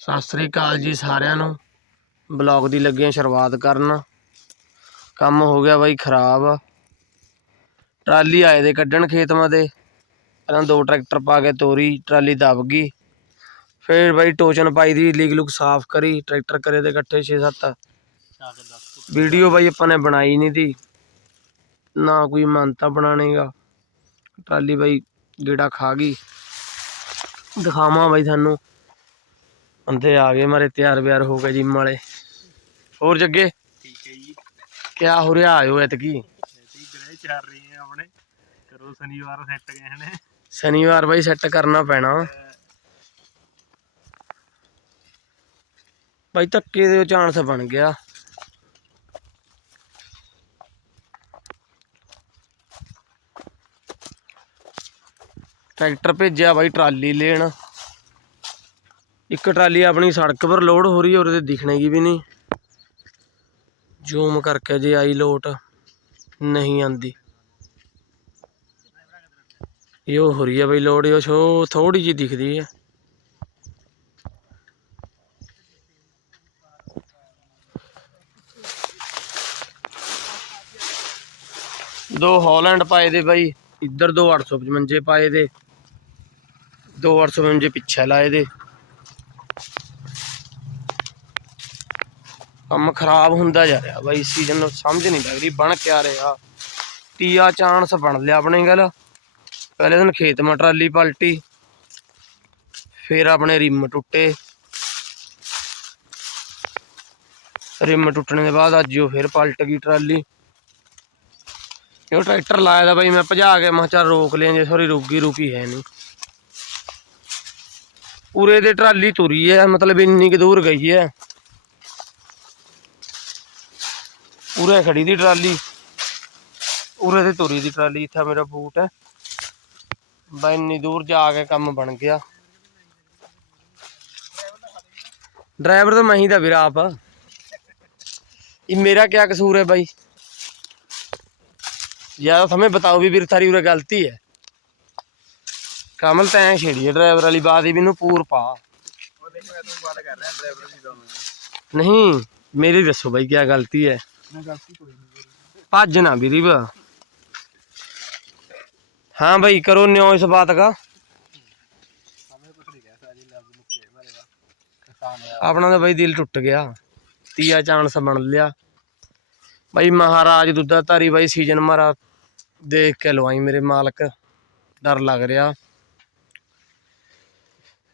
ਸਤਿ ਸ੍ਰੀ ਅਕਾਲ ਜੀ ਸਾਰਿਆਂ ਨੂੰ। ਬਲੌਗ ਦੀ ਲੱਗੇ ਸ਼ੁਰੂਆਤ ਕਰਨ। ਕੰਮ ਹੋ ਗਿਆ ਬਾਈ ਖਰਾਬ। ਟਰਾਲੀ ਆਏ ਦੇ ਕੱਢਣ ਖੇਤਾਂ ਦੇ। ਪਹਿਲਾਂ ਦੋ ਟਰੈਕਟਰ ਪਾ ਕੇ ਤੋਰੀ, ਟਰਾਲੀ ਦਬ ਗਈ। ਫਿਰ ਬਾਈ ਟੋਚਨ ਪਾਈ ਦੀ, ਲੀਕ ਲੁਕ ਸਾਫ਼ ਕਰੀ, ਟਰੈਕਟਰ ਕਰੇ ਦੇ ਇਕੱਠੇ 6-7 ਵੀਡੀਓ ਬਾਈ ਆਪਾਂ ਨੇ ਬਣਾਈ ਨਹੀਂ ਦੀ। ਨਾ ਕੋਈ ਮੰਨਤਾ ਬਣਾਣੇਗਾ ਟਰਾਲੀ ਬਾਈ ਗੇੜਾ ਖਾ ਗਈ। ਦਿਖਾਵਾਂ ਬਾਈ ਤੁਹਾਨੂੰ। ਬੰਦੇ ਆ ਗਏ ਮਾਰੇ ਤਿਆਰ ਬਿਆਰ ਹੋ ਗਏ ਜਿਮ ਵਾਲੇ। ਹੋਰ ਜੱਗੇ? ਠੀਕ ਹੈ ਜੀ। ਕਿਆ ਹੋ ਰਿਹਾ? ਆਇਓ ਐਤਕੀ। ਗ੍ਰਹਿ ਚੱਲ ਰਹੇ ਆ ਆਪਣੇ। ਕਰੋ ਸ਼ਨੀਵਾਰ ਸੈੱਟ ਗਏ ਸ਼ਨੀਵਾਰ ਬਾਈ ਸੈੱਟ ਕਰਨਾ ਪੈਣਾ। ਬਾਈ ਧੱਕੇ ਦੇ ਚਾਂਸ ਬਣ ਗਿਆ। ਟਰੈਕਟਰ ਭੇਜਿਆ ਬਾਈ ਟਰਾਲੀ ਲੈਣ। ਇੱਕ ਟਰਾਲੀ ਆਪਣੀ ਸੜਕ ਪਰ ਲੋਡ ਹੋ ਰਹੀ ਹੈ, ਉਹਦੇ ਦਿਖਣੇਗੀ ਵੀ ਨਹੀਂ। ਜ਼ੂਮ ਕਰਕੇ ਜੇ ਆਈ ਲੋਟ, ਨਹੀਂ ਆਂਦੀ। ਇਹ ਹੋ ਰਹੀ ਹੈ ਬਈ ਲੋਡ, ਇਹ ਛੋ ਥੋੜੀ ਜੀ ਦਿਖਦੀ ਹੈ। ਦੋ ਹਾਲੈਂਡ ਪਾਏ ਦੇ ਬਾਈ, ਇੱਧਰ ਦੋ 855 ਪਾਏ ਦੇ। ਦੋ 855 ਪਿੱਛੇ ਲਾਏ ਦੇ। ਕੰਮ ਖਰਾਬ ਹੁੰਦਾ ਜਾ ਰਿਹਾ ਬਾਈ ਸੀਜ਼ਨ ਨੂੰ ਸਮਝ ਨਹੀਂ ਲੱਗ ਰਹੀ, ਬਣ ਕਿਆ ਰਿਹਾ। ਤੀਆ ਚਾਂਸ ਬਣ ਲਿਆ ਆਪਣੇ ਗੱਲ। ਪਹਿਲੇ ਦਿਨ ਖੇਤ ਮਾ ਟਰਾਲੀ ਪਲਟੀ, ਫਿਰ ਆਪਣੇ ਰਿਮ ਟੁੱਟੇ। ਰਿਮ ਟੁੱਟਣ ਦੇ ਬਾਅਦ ਅੱਜ ਉਹ ਫਿਰ ਪਲਟ ਗਈ ਟਰਾਲੀ। ਇਹ ਟਰੈਕਟਰ ਲਾਇਆ ਦਾ ਬਾਈ, ਮੈਂ ਭਜਾ ਕੇ, ਮੈਂ ਕਿਹਾ ਚੱਲ ਰੋਕ ਲਿਆ ਜੇ ਸੋਰੀ ਰੁਕੀ ਰੁਕੀ ਹੈ ਨਹੀਂ। ਉਰੇ ਦੇ ਟਰਾਲੀ ਤੁਰੀ ਹੈ, ਮਤਲਬ ਇੰਨੀ ਕੁ ਦੂਰ ਗਈ ਹੈ। ਪੂਰੇ ਖੜੀ ਦੀ ਟਰਾਲੀ। ਉਰੇ ਤੇ ਤੁਰੀ ਦੀ ਟਰਾਲੀ ਇੱਥੇ ਮੇਰਾ ਬੂਟ ਹੈ। ਬਈ ਇੰਨੀ ਦੂਰ ਜਾ ਕੇ ਕੰਮ ਬਣ ਗਿਆ। ਡਰਾਈਵਰ ਤਾਂ ਮੈਂ ਹੀ ਦਾ ਵੀਰ ਆਪ। ਇਹ ਮੇਰਾ ਕੀ ਕਸੂਰ ਹੈ ਬਾਈ? ਜ਼ਿਆਦਾ ਸਮੇਂ ਬਤਾਓ ਵੀ ਵੀਰ ਤਾਰੀ ਉਰੇ ਗਲਤੀ ਹੈ। ਕਮਲ ਤੈਂ ਛੇੜੀ ਡਰਾਈਵਰ ਵਾਲੀ ਬਾਤ ਹੀ ਮੈਨੂੰ ਪੂਰ ਪਾ। ਨਹੀਂ ਮੇਰੀ ਦੱਸੋ ਬਾਈ ਕੀ ਗਲਤੀ ਹੈ। ਮੈਂ ਗਲਤੀ ਕੋਈ ਨਹੀਂ ਭੱਜ ਨਾ ਵੀਰੀ ਬਾ हाँ भाई करो न्यो इस बात का ਹਮੇ ਕੁਝ ਨਹੀਂ ਕਹਿ ਸਕਦੀ ਲੱਗ ਮੁੱਕੇ ਮੇਰੇ ਦਾ ਕਿਸਾਨ ਹੈ अपना तो भाई दिल टूट गया तीया चांस बन लिया भाई महाराज दुद्धा धारी भाई सीजन मारा देख के लवाई मेरे मालक डर लग रहा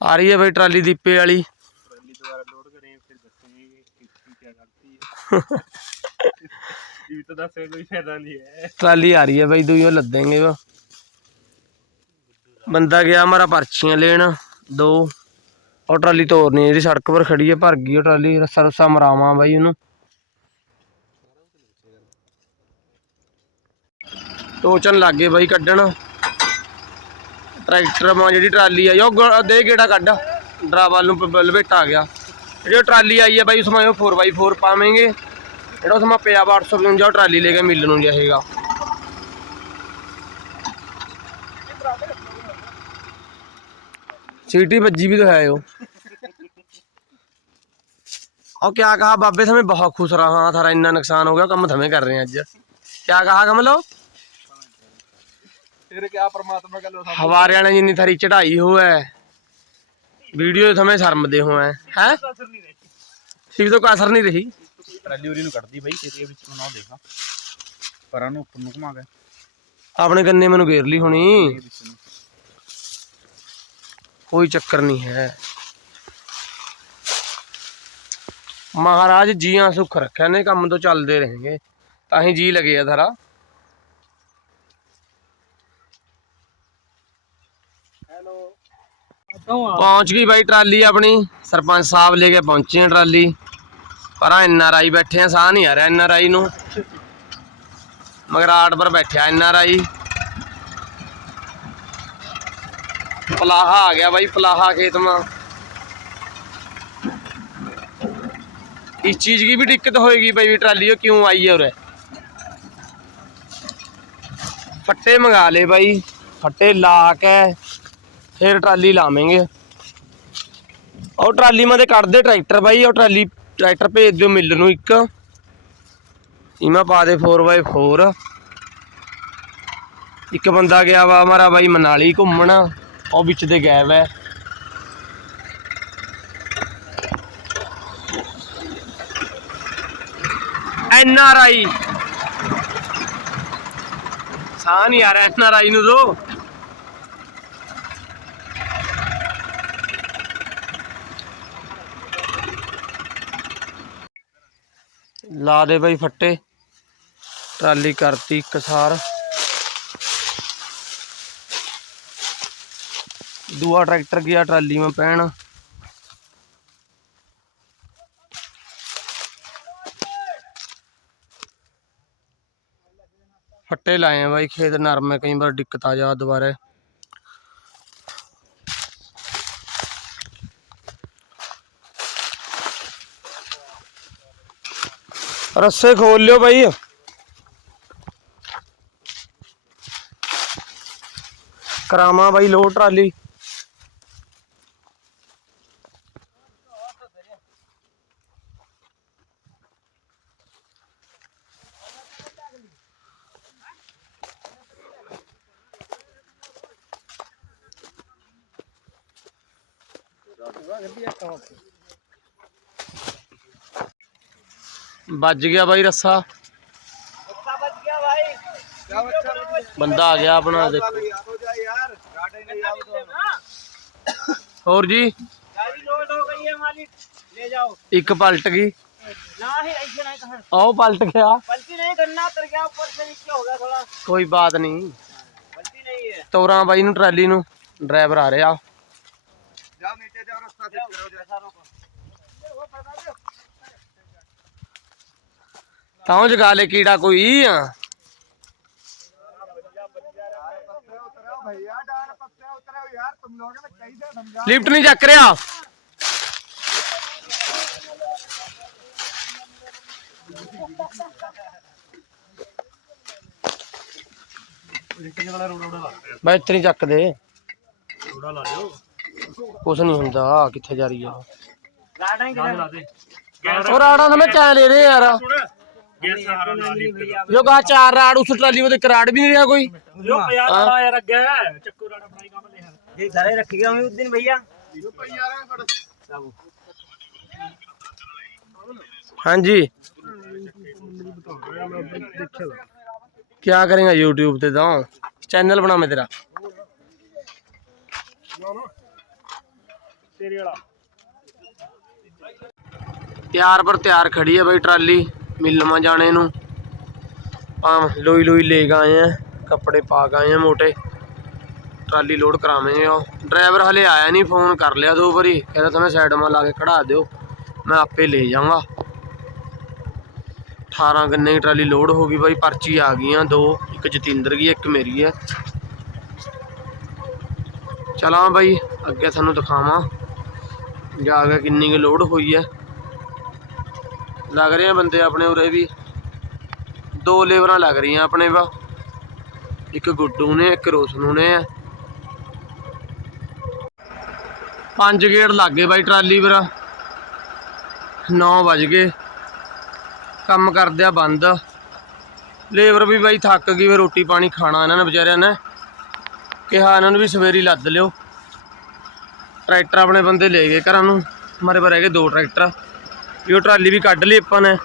आ रही है भाई ट्राली दीपे वाली ਟਰਾਲੀ ਦੁਬਾਰਾ ਲੋਡ ਕਰੇ ਫਿਰ ਦੱਸੇਂਗੇ ਕਿ ਕੀ ਕੀ ਗਲਤੀ ਹੈ ਜੀ ਤਾਂ ਦੱਸੇ ਕੋਈ ਫਾਇਦਾ ਨਹੀਂ ਹੈ ट्राली आ रही है भाई दुइयों लदेंगे वो बंदा गया हमारा पर्चियां लेन दो और ट्राली तोड़नी है जी सड़क पर खड़ी है भर गई वो ट्राली रस्सा रस्सा मरावा भाई ਉਹਨੂੰ ਟੋਚਨ ਲੱਗੇ ਬਾਈ ਕੱਢਣ ਟਰੈਕਟਰ ਮਾ ਜਿਹੜੀ ਟਰਾਲੀ ਆ ਉਹ ਗ- ਦੇ ਗੇੜਾ ਕੱਢ ਡਰਾਵਲ ਨੂੰ ਪ- ਲਪੇਟ ਆ ਗਿਆ ਜਿਹੜੀ ਟਰਾਲੀ ਆਈ ਹੈ ਬਾਈ ਉਸ ਮੈਂ 4x4 ਪਾਵਾਂਗੇ ਜਿਹੜਾ ਉਸ ਮੈਂ ਪਿਆ ਵਾ 855 ਉਹ ਟਰਾਲੀ ਲੈ ਕੇ ਮਿਲ ਨੂੰ ਜਾਏਗਾ सीटी बज्जी भी तो है वो और क्या कहा बाबे से मैं बहुत खुश रहा हाँ थारा इतना नुकसान हो गया कम थमे कर रहे हैं अज क्या कहा कमलो ਫਿਰ ਕੀ ਪਰਮਾਤਮਾ ਗੱਲ ਉਹ हवारे ने जिन्नी थारी चढ़ाई हो है वीडियो थमे शर्मदे हो है हैं ਅਸਰ ਨਹੀਂ ਰਹੀ सीट तो कोई असर नहीं रही ਟਰਾਲੀ ਨੂੰ ਕੱਢਦੀ ਬਾਈ ਤੇਰੇ ਵਿੱਚੋਂ ਨਾ ਦੇਖਾ ਪਰਾਂ ਨੂੰ ਉੱਪਰ ਨੂੰ ਘੁਮਾ ਕੇ। ਆਪਣੇ ਗੰਨੇ ਮੈਨੂੰ ਘੇਰ ਲਈ ਹੋਣੀ। ਕੋਈ ਚੱਕਰ ਨਹੀਂ ਹੈ। ਮਹਾਰਾਜ ਜੀਆਂ ਸੁਖ ਰੱਖਿਆ ਨੇ ਕੰਮ ਤੋਂ ਚੱਲਦੇ ਰਹਿਣਗੇ। ਤਾਂ ਹੀ ਜੀ ਲਗੇ ਆ ਧਰਾ ਪਹੁੰਚ ਗਈ ਬਾਈ ਟਰਾਲੀ ਆਪਣੀ। ਸਰਪੰਚ ਸਾਹਿਬ ਲੈ ਕੇ ਪਹੁੰਚੇ ਟਰਾਲੀ। पर एन आर आई बैठे हैं साह नहीं आ रहा एन आर आई ਨੂੰ ਮਗਰਾਟ ਪਰ ਬੈਠਿਆ ਐਨ ਆਰ ਆਈ ਪਲਾਹਾ ਆ ਗਿਆ ਬਾਈ ਪਲਾਹਾ खेत में इस चीज की भी दिक्कत होएगी भाई ट्राली ये क्यों आई है उरे फट्टे मंगा ले भाई फट्टे ला के फिर ट्राली लावेंगे ਉਹ ਟਰਾਲੀ ਮਾ ਤੇ ਕੱਢਦੇ ਟਰੈਕਟਰ ਬਾਈ ਉਹ ਟਰਾਲੀ ਟਰੈਕਟਰ ਭੇਜ ਦਿਓ ਮਿਲ ਨੂੰ ਇੱਕ। ਇਮਾ ਪਾ ਦੇ 4x4 ਇੱਕ ਬੰਦਾ ਗਿਆ ਵਾ ਹਮਾਰਾ ਬਾਈ ਮਨਾਲੀ ਘੁੰਮਣ, ਉਹ ਵਿੱਚ ਦੇ ਗਾਇਬ ਹੈ। N R I. ਸਾਹ ਨਹੀਂ ਆ ਰਿਹਾ ਐਨ ਆਰ ਆਈ ਨੂੰ ਦੋ। ਲਾ ਦੇ ਬਾਈ ਫੱਟੇ। ਟਰਾਲੀ ਕਰਤੀ ਕਸਾਰ ਦੂਆ ਟਰੈਕਟਰ ਗਿਆ ਟਰਾਲੀ ਮੈਂ ਪੈਣ। ਫੱਟੇ ਲਾਏ ਆ ਬਾਈ ਖੇਤ ਨਰਮ ਹੈ ਕਈ ਵਾਰ ਦਿੱਕਤ ਆ ਜਾ ਦੁਬਾਰੇ। ਰੱਸੇ ਖੋਲ ਲਿਓ ਬਾਈ ਕਰਾਵਾਂ ਬਾਈ ਲੋਡ ਟਰਾਲੀ ਵੱਜ ਗਿਆ ਬਾਈ ਰੱਸਾ। ਬੰਦਾ ਆ ਗਿਆ ਆਪਣਾ, ਦੇਖੋ। ਹੋਰ ਜੀ? ਇੱਕ ਪਲਟ ਗਈ। ਆਓ ਪਲਟ ਗਿਆ। ਕੋਈ ਬਾਤ ਨਹੀਂ। ਤੋਰਾ ਬਾਈ ਨੂੰ, ਟਰਾਲੀ ਨੂੰ। ਡਰਾਈਵਰ ਆ ਰਿਹਾ। ਜਾਓ ਨੀਚੇ ਜਾਓ ਰਸਤਾ ਤੇ ਕਰੋ ਜਰਾ ਤਾਂ ਜਗਾ ਲੈ ਕੀੜਾ ਕੋਈ भैया डाल पत्ते उतरे यार तुम लोगों ने कैसे समझा ਲਿਫਟ ਨਹੀਂ ਚੱਕ ਰਿਹਾ ਰਿਟਿੰਗ ਵਾਲਾ ਰੋੜਾ ਲਾ ਦੇ ਬਾਈ ਇੱਥੇ ਨਹੀਂ ਚੱਕਦੇ ਰੋੜਾ ਲਾ ਦਿਓ ਕੁਛ ਨਹੀਂ ਹੁੰਦਾ ਕਿੱਥੇ ਜਾ ਰਹੀ ਆ गार्डन ਲਾ ਦੇ ਲਾ ਦੇ ਗੈਸ ਉਹ ਰਾੜਾ ਤਾਂ ਮੈਂ ਚੈ ਲੈ ਰਹੇ ਯਾਰ ਸੁਣ ਗੈਸ ਸਹਾਰਾ ਲਾ ਲਈ ਜੋ ਗਾ ਚਾਰ ਰਾੜ ਉਸ ਟਰਾਲੀ ਉਹਦੇ ਕਰਾੜ ਵੀ ਨਹੀਂ ਰਿਹਾ ਕੋਈ ਜੋ ਪਿਆ ਲਾ ਯਾਰ ਅੱਗੇ ਚੱਕੂ ਰਾੜਾ ਬਣਾਈ ਕੰਮ ਲੈ ਯਾਰ ये घरे रख गया हूँ उस दिन भैया ਹਾਂਜੀ ਕੀ ਕਰੇਗਾ YouTube ਤੇ ਤਾਂ ਚੈਨਲ ਬਣਾ ਮੈਂ ਤੇਰਾ ਤੇਰੇ ਵਾਲਾ ਤਿਆਰ ਪਰ ਤਿਆਰ ਖੜੀ ਹੈ ਬਾਈ ਟਰਾਲੀ ਮਿਲਮਾ ਜਾਣੇ ਨੂੰ। ਆ ਲੋਈ ਲੋਈ ਲੈ ਕੇ ਆਏ ਆ, ਕੱਪੜੇ ਪਾ ਕੇ ਆਏ ਆ ਮੋਟੇ। ਟਰਾਲੀ ਲੋਡ ਕਰਾਵਾਂਗੇ ਉਹ। ਡਰਾਈਵਰ ਹਲੇ ਆਇਆ ਨਹੀਂ, ਫੋਨ ਕਰ ਲਿਆ ਦੋ ਵਾਰੀ। ਕਹਿੰਦਾ ਤੁਸੀਂ ਸਾਈਡ ਮਾ ਲਾ ਕੇ ਖੜਾ ਦਿਓ। ਮੈਂ ਆਪੇ ਲੈ ਜਾਵਾਂਗਾ। 18 ਗੰਨੇ ਦੀ ਟਰਾਲੀ ਲੋਡ ਹੋ ਗਈ ਬਾਈ, ਪਰਚੀ ਆ ਗਈਆਂ ਦੋ। ਇੱਕ ਜਤਿੰਦਰ ਦੀ, ਇੱਕ ਮੇਰੀ ਹੈ ਚਲਾਂ ਬਾਈ, ਅੱਗੇ ਤੁਹਾਨੂੰ ਦਿਖਾਵਾਂ। ਜਾ ਕੇ ਕਿੰਨੀ ਕੁ ਲੋਡ ਹੋਈ ਹੈ ਲੱਗ ਰਹੇ ਆ ਬੰਦੇ ਆਪਣੇ ਉਰੇ ਵੀ। ਦੋ ਲੇਬਰਾਂ ਲੱਗ ਰਹੀਆਂ ਆਪਣੇ ਵਾ। ਇੱਕ ਗੁੱਡੂ ਨੇ, ਇੱਕ ਰੋਸ਼ਨੂ ਨੇ। ਆ ਪੰਜ ਗੇੜ ਲੱਗ ਗਏ ਬਾਈ ਟਰਾਲੀ ਪਰ 9 ਵਜ ਗਏ। ਕੰਮ ਕਰਦਿਆ ਬੰਦ। ਲੇਬਰ ਵੀ ਬਾਈ ਥੱਕ ਗਈ ਵੀ ਰੋਟੀ ਪਾਣੀ ਖਾਣਾ ਇਹਨਾਂ ਨੇ ਵਿਚਾਰਿਆਂ ਨੇ। ਕਿਹਾ ਇਹਨਾਂ ਨੂੰ ਵੀ ਸਵੇਰੀ ਲੱਦ ਲਿਓ। ਟਰੈਕਟਰ ਆਪਣੇ ਬੰਦੇ ਲੈ ਗਏ ਘਰਾਂ ਨੂੰ। ਮਾਰੇ ਪਰ ਰਹਿ ਗਏ ਦੋ ਟਰੈਕਟਰ। ਵੀ ਉਹ ਟਰਾਲੀ ਵੀ ਕੱਢ ਲਈ ਆਪਾਂ ਨੇ।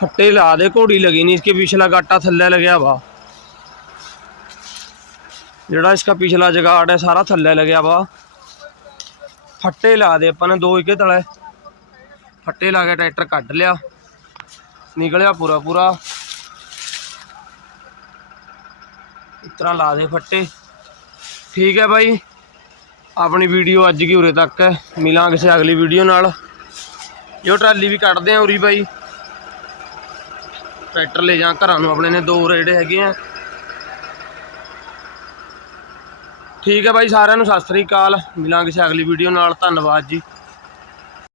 ਫੱਟੇ ਲਾ ਦੇ, ਘੋੜੀ ਲਗੀ ਨਹੀਂ ਇਸਕੇ ਪਿਛਲਾ ਗਾਟਾ ਥੱਲੇ ਲੱਗਿਆ ਵਾ। ਜਿਹੜਾ ਇਸका ਪਿਛਲਾ ਜਗਾੜ ਹੈ, ਸਾਰਾ ਥੱਲੇ ਲੱਗਿਆ ਵਾ। ਫੱਟੇ ਲਾ ਦੇ ਆਪਾਂ ਨੇ, ਦੋ ਇੱਕੇ ਤਲੇ। ਫੱਟੇ ਲਾ ਕੇ ਟਰੈਕਟਰ ਕੱਢ ਲਿਆ। ਨਿਕਲਿਆ ਪੂਰਾ ਪੂਰਾ। ਇਸ ਤਰ੍ਹਾਂ ਲਾ ਦੇ ਫੱਟੇ। ਠੀਕ ਹੈ ਬਾਈ। ਆਪਣੀ ਵੀਡੀਓ ਅੱਜ ਕੀ ਉਰੇ ਤੱਕ ਹੈ। ਮਿਲਾਂਗੇ ਕਿਸੇ ਅਗਲੀ ਵੀਡੀਓ ਨਾਲ। ਜੋ ਟਰਾਲੀ ਵੀ ਕੱਢਦੇ ਆ ਉਰੀ ਬਾਈ। ਟਰੈਕਟਰ ਲੈ ਜਾ ਘਰਾਂ ਨੂੰ ਆਪਣੇ ਨੇ, ਦੋ ਰੇੜੇ ਹੈਗੇ ਆ। ਠੀਕ ਹੈ ਬਾਈ, ਸਾਰਿਆਂ ਨੂੰ ਸਤਿ ਸ੍ਰੀ ਅਕਾਲ। ਮਿਲਾਂਗੇ ਕਿਸੇ ਅਗਲੀ ਵੀਡੀਓ ਨਾਲ। ਧੰਨਵਾਦ ਜੀ।